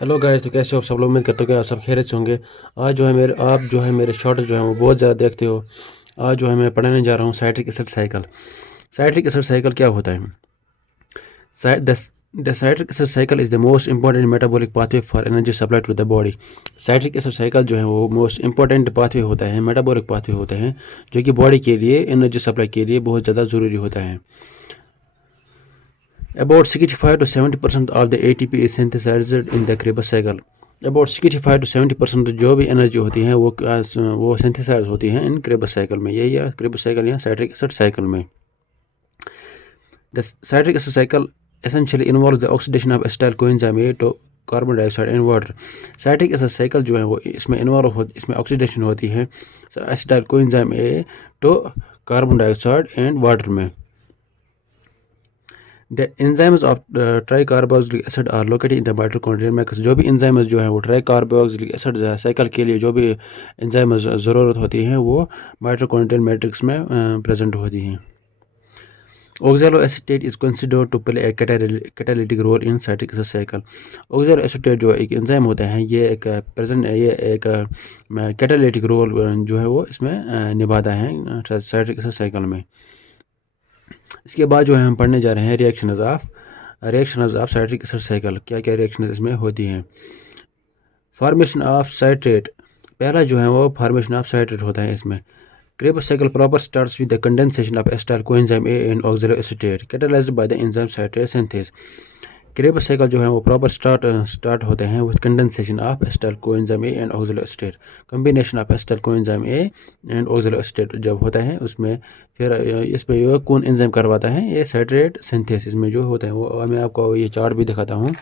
Hello guys, तो कैसे हो आप सब लोग। उम्मीद करते हो कि आप सब खैरियत से होंगे। आज जो है मेरे आप जो है मेरे शॉर्ट्स जो है वो बहुत ज़्यादा देखते हो। आज जो है मैं पढ़ाने जा रहा हूँ citric acid cycle. Citric acid cycle क्या होता है? The citric acid cycle is the most important metabolic pathway for energy supply to the body. Citric acid cycle जो है वो मोस्ट इंपॉर्टेंट पाथवे होता है, मेटाबॉलिक पाथवे होते हैं, जो कि बॉडी के लिए एनर्जी सप्लाई के लिए बहुत ज़्यादा ज़रूरी होता है। About 65 to 70% of the ATP is synthesized in the Krebs cycle. About 65 to 70% जो भी एनर्जी होती है वो सिंथेसाइज होती है इन क्रेबस साइकिल में। यही है क्रेबस साइकिल या साइट्रिक एसिड साइकिल में। The citric acid cycle essentially involves the oxidation of acetyl coenzyme A to carbon dioxide and water. Citric acid cycle जो है वो इसमें ऑक्सीडेशन होती है acetyl coenzyme A to carbon dioxide and water में। The enzymes of tricarboxylic acid are located in the mitochondrial matrix। जो भी enzymes जो है वो ट्राइकार्बोक्सिलिक एसिड साइकिल के लिए जो भी enzymes ज़रूरत होती हैं वो माइटोकॉन्ड्रियल मैट्रिक्स में प्रेजेंट होती हैं। Oxaloacetate is considered to play a catalytic role in citric acid cycle। Oxaloacetate जो एक एंजाइम होता है ये एक कैटालिटिक रोल जो है वो इसमें निभाता है साइट्रिक एसिड साइकिल में। इसके बाद जो है हम पढ़ने जा रहे हैं reaction of citric acid cycle. क्या क्या रिएक्शन इसमें होती हैं? फॉर्मेशन ऑफ साइट्रेट, पहला जो है वो फॉर्मेशन ऑफ साइट्रेट होता है इसमें। Krebs cycle proper starts with the condensation of acetyl coenzyme A and oxaloacetate catalysed by the enzyme citrate synthase. Krebs cycle जो है वो प्रॉपर स्टार्ट होते हैं with condensation of acetyl coenzyme A and oxaloacetate. Combination of acetyl coenzyme A and oxaloacetate जब होता है उसमें फिर इसमें ये कौन एंजाइम करवाता है? ये साइट्रेट सिंथेसिस में जो होता है वो मैं आपको ये चार्ट भी दिखाता हूँ।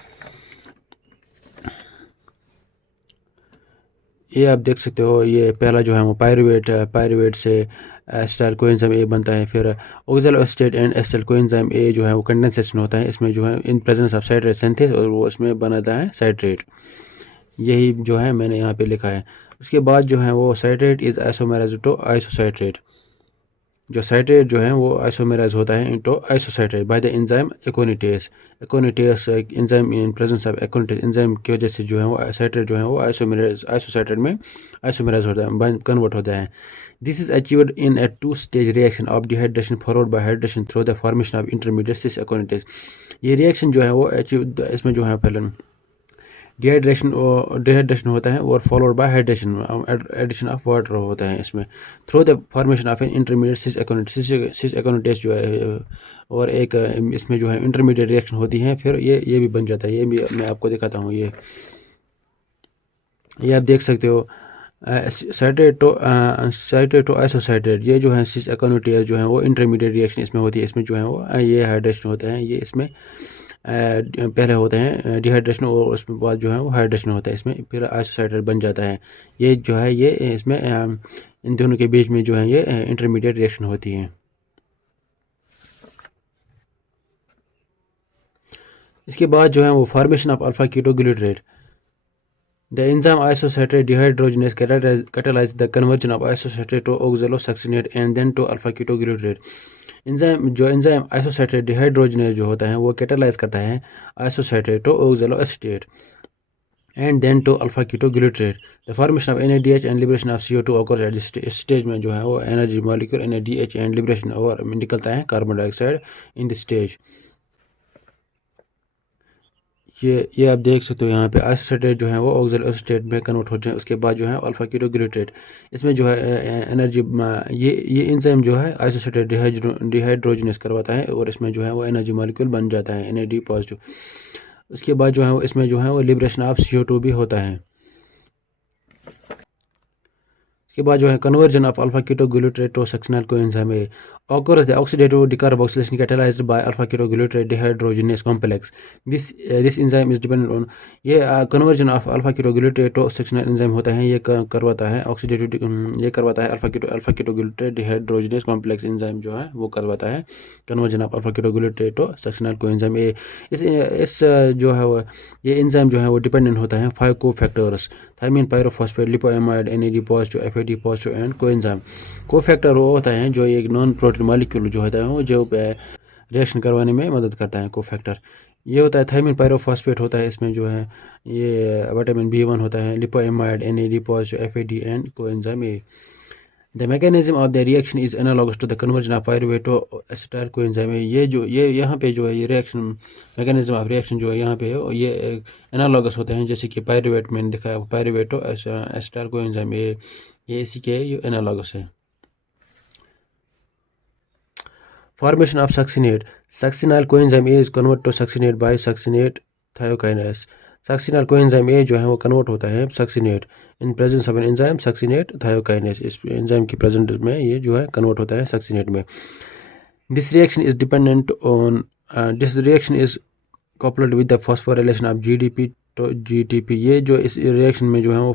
ये आप देख सकते हो, ये पहला जो है वो पायरुवेट से एसिटाइल कोएंजाइम ए बनता है। फिर ऑक्सैलोएसिटेट एंड एसिटाइल कोएंजाइम ए जो है वो कंडेंसेशन होता है इसमें जो है in presence of citrate synthase और वो इसमें बनाता है साइट्रेट। यही जो है मैंने यहाँ पे लिखा है। उसके बाद जो है वो citrate is isomerised to isocitrate. जो साइट्रेट जो है वो आइसोमेराइज होता है into isocitrate by the enzyme aconitase. Aconitase enzyme in presence of aconitase enzyme की वजह से जो है वो साइट्रेट जो है वो आइसोसाइट्रेट में आइसोमेराइज होता है, कन्वर्ट होता है। This is achieved in a two stage reaction of dehydration followed by hydration through the formation of intermediate cis aconitase. ये रिएक्शन जो है वो अचीव इसमें जो है पहले डिहाइड्रेशन होता है और followed by hydration addition of water होता है इसमें through the formation of an intermediate cis aconitase जो है और एक इसमें जो है इंटरमीडिएट रिएक्शन होती है फिर ये भी बन जाता है। ये भी मैं आपको दिखाता हूँ। ये आप देख सकते हो साइट्रेट टू आइसोसाइट्रेट। ये जो है सिस एकोनिटेस जो है वो इंटरमीडिएट रिएक्शन इसमें होती है। इसमें जो है वो ये हाइड्रेशन होता है, ये इसमें पहले होते हैं डिहाइड्रेशन और उसके बाद जो है वो हाइड्रेशन होता है इसमें फिर आइसोसाइट्रेट बन जाता है। ये जो है ये इसमें इन दोनों के बीच में जो है ये इंटरमीडिएट रिएक्शन होती है। इसके बाद जो है वो formation of alpha ketoglutarate. The enzyme isocitrate dehydrogenase catalyze the conversion of isosaccharide to oxalosuccinate and then to alpha ketoglutarate। Enzyme isocitrate dehydrogenase जो होता है वो कैटालाइज करता है isocitrate to oxaloacetate and then to alpha ketoglutarate. The formation of NADH and liberation of CO2 occurs at this stage में जो है वो energy molecule NADH and liberation और निकलता है carbon dioxide in this stage. ये आप देख सकते हो यहाँ पे आइसोसाइट्रेट जो है वो ऑक्सैलोएसिटेट में कन्वर्ट हो जाए। उसके बाद जो है अल्फा कीटोग्लूटारेट इसमें जो है एनर्जी ये एंजाइम जो है आइसोसाइट्रेट डिहाइड्रोजनेस करवाता है और इसमें जो है वो एनर्जी मॉलिक्यूल बन जाता है NAD पॉजिटिव। उसके बाद जो है वो इसमें जो है वो लिबरेशन ऑफ CO2 भी होता है। इसके बाद जो है conversion of alpha ketoglutarate to succinyl coenzyme A occurs the oxidative decarboxylation catalyzed by alpha ketoglutarate dehydrogenase complex। This enzyme is dependent on ये conversion of alpha ketoglutarate to succinyl enzyme होता है। ये करवाता है ये करवाता है alpha ketoglutarate dehydrogenase complex enzyme जो है वो करवाता है conversion of alpha ketoglutarate to succinyl coenzyme A। इस जो है वो ये enzyme जो है वो डिपेंडेंट होता है 5 cofactors thiamine pyrophosphate lipoamide NAD positive FAD positive and coenzyme. Cofactor वो होता है जो एक नॉन प्रोटीन मॉलिक्यूल जो होता है वो जो रिएक्शन करवाने में मदद करता है कोफैक्टर। ये होता है थायमिन पायरोफॉस्फेट होता है, इसमें जो है ये विटामिन B1 होता है, lipoamide NAD positive FAD and coenzyme A। The mechanism of the reaction is analogous to the conversion of pyruvate to acetyl coenzyme A। ये जो ये यहाँ पे जो है ये रिएक्शन मैकेनिज्म ऑफ रिएक्शन जो है यहाँ पे है ये एनालॉगस होते हैं, जैसे कि पायरुवेट मैंने दिखाया, pyruvate to acetyl coenzyme A, ये इसी के ये एनालॉगस है। Formation of succinate. Succinyl coenzyme A is converted to succinate by succinate thiokinase. Succinyl coenzyme A जो है वो कन्वर्ट होता है succinate in presence of an enzyme succinate thiokinase। इस एंजाइम की प्रेजेंट में ये जो है कन्वर्ट होता है succinate में। This reaction is dependent on this reaction is coupled with the phosphorylation of GDP to GTP। ये जो इस रिएक्शन में जो है वो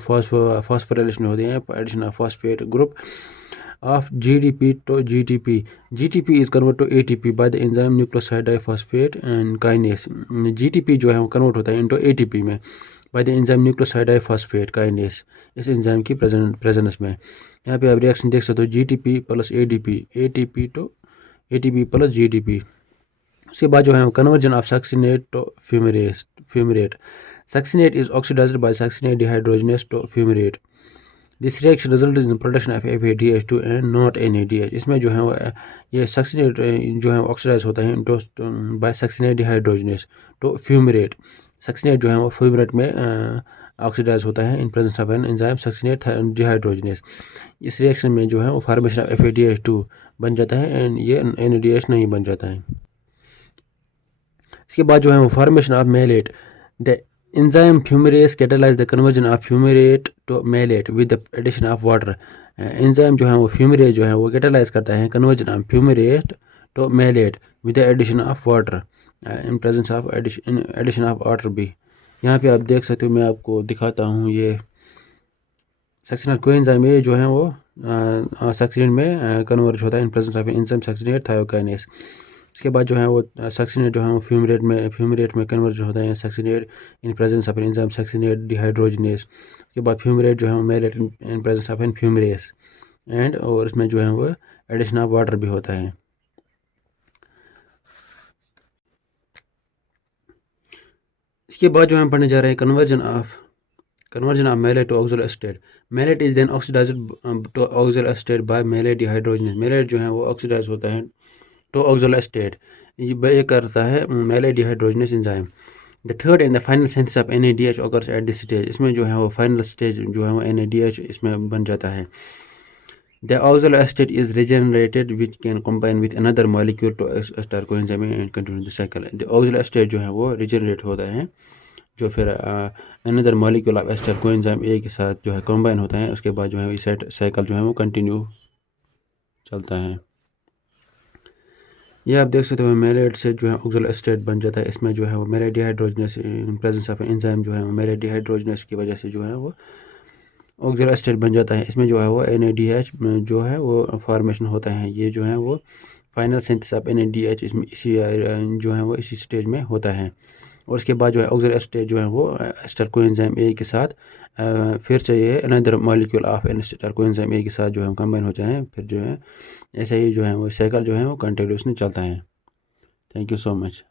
phosphorylation होते हैं, addition of phosphate group of GDP to GTP। GTP is converted to ATP by the enzyme nucleoside diphosphate and kinase। GTP जो है वो कन्वर्ट होता है into ATP में by the enzyme nucleoside diphosphate kinase, इस enzyme की presence में। यहाँ पे आप रिएक्शन देख सकते हो GTP plus ADP, ATP to ATP plus GDP। उसके बाद जो है conversion of succinate to fumarate. Succinate is oxidised by succinate dehydrogenase to fumarate. This reaction result in production of FADH2 and not NADH। इसमें जो है ये succinate जो है ऑक्सीडाइज होता है by succinate dehydrogenase to fumarate. Succinate जो है वो फ्यूमरेट में ऑक्सीडाइज होता है in presence of an enzyme succinate dehydrogenase. इस रिएक्शन में जो है वो फॉर्मेशन ऑफ FADH2 बन जाता है एंड ये NADH नहीं बन जाता है। इसके बाद जो है वो formation of malate. The enzyme fumarase catalyse the conversion of fumarate to malate with the addition of water. Enzyme जो है वो फ्यूमरेस जो है वो कैटालाइज करता है conversion of fumarate to malate with the addition of water in presence of addition of water भी। यहाँ पे आप देख सकते हो, मैं आपको दिखाता हूँ, ये सक्सिनल कोएंजाइम ये जो है वो सक्सिनेट में कन्वर्ज होता है in presence of enzyme succinate thiokinase. इसके बाद जो है वो सक्सिनेट जो है वो फ्यूमरेट में कन्वर्ज होता है succinate in presence of enzyme succinate dehydrogenase. उसके बाद फ्यूमरेट जो है वो malate in presence of an fumarase and और इसमें जो है वो एडिशन ऑफ वाटर भी होता है। इसके बाद जो हम पढ़ने जा रहे हैं conversion of malate to oxaloacetate। malate is then oxidized to oxaloacetate by malate dehydrogenase। malate जो है वो ऑक्सीडाइज होता है to oxaloacetate, ये करता है malate dehydrogenase enzyme। the third and the final synthesis of NADH occurs at this stage। इसमें जो है वो फाइनल स्टेज जो है वो NADH इसमें बन जाता है। the oxaloacetate is regenerated which can combine with another molecule to ester coenzyme and continue the cycle। the oxaloacetate जो है वो regenerate होता है जो फिर another molecule of ester coenzyme A के साथ जो है कंबाइन होता है। उसके बाद जो है इस साइकिल जो है वो कंटिन्यू चलता है। ये आप देख सकते हो मेलेट से जो है ऑक्सलोएस्टेट बन जाता है। इसमें जो है वो malate dehydrogenase in presence of enzyme जो है वो मेलेट डिहाइड्रोजनेस की वजह से जो है वो ऑक्सलोएस्टेट बन जाता है। इसमें जो है वो NADH जो है वो फॉर्मेशन होता है। ये जो है वो फाइनल सिंथेसिस ऑफ NADH इसमें इसी जो है वो इसी स्टेज में होता है। और उसके बाद जो है ऑक्सलोएस्टेट जो है वो एस्टर कोएंजाइम A के साथ फिर से ये another molecule of ester coenzyme A के साथ जो है कंबाइन हो जाए। फिर जो है ऐसे ही जो है वो साइकिल जो है वो कंटिन्यूसली चलता है। Thank you so much.